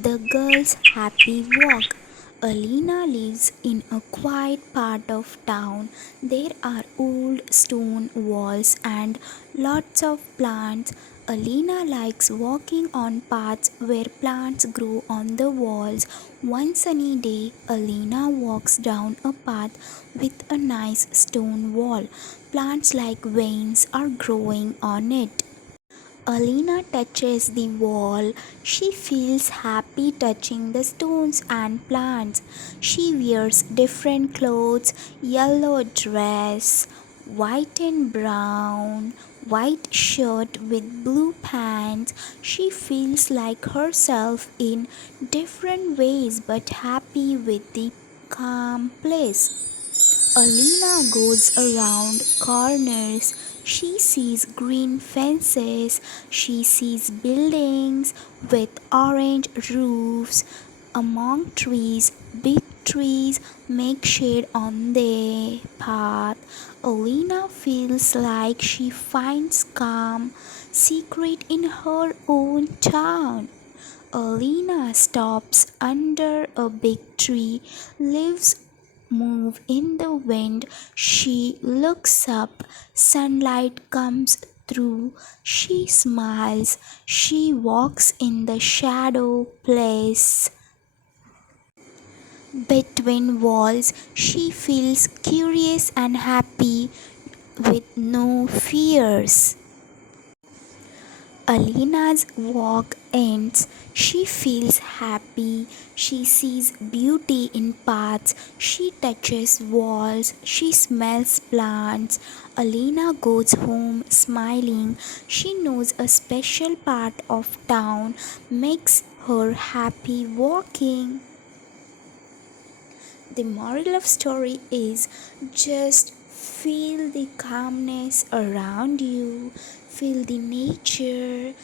The Girl's Happy Walk. Alina lives in a quiet part of town. There are old stone walls and lots of plants. Alina likes walking on paths where plants grow on the walls. One sunny day, Alina walks down a path with a nice stone wall. Plants like veins are growing on it. Alina touches the wall. She feels happy touching the stones and plants. She wears different clothes, yellow dress, white and brown, white shirt with blue pants. She feels like herself in different ways but happy with the calm place. Alina goes around corners. She sees green fences. She sees buildings with orange roofs. Among trees, big trees make shade on their path. Alina feels like she finds calm, secret in her own town. Alina stops under a big tree, leaves move in the wind. She looks up, sunlight comes through. She smiles, she walks in the shadow place. Between walls, she feels curious and happy with no fears. Alina's walk ends. She feels happy. She sees beauty in paths. She touches walls. She smells plants. Alina goes home smiling. She knows a special part of town makes her happy walking. The moral of story is just feel the calmness around you, feel the nature.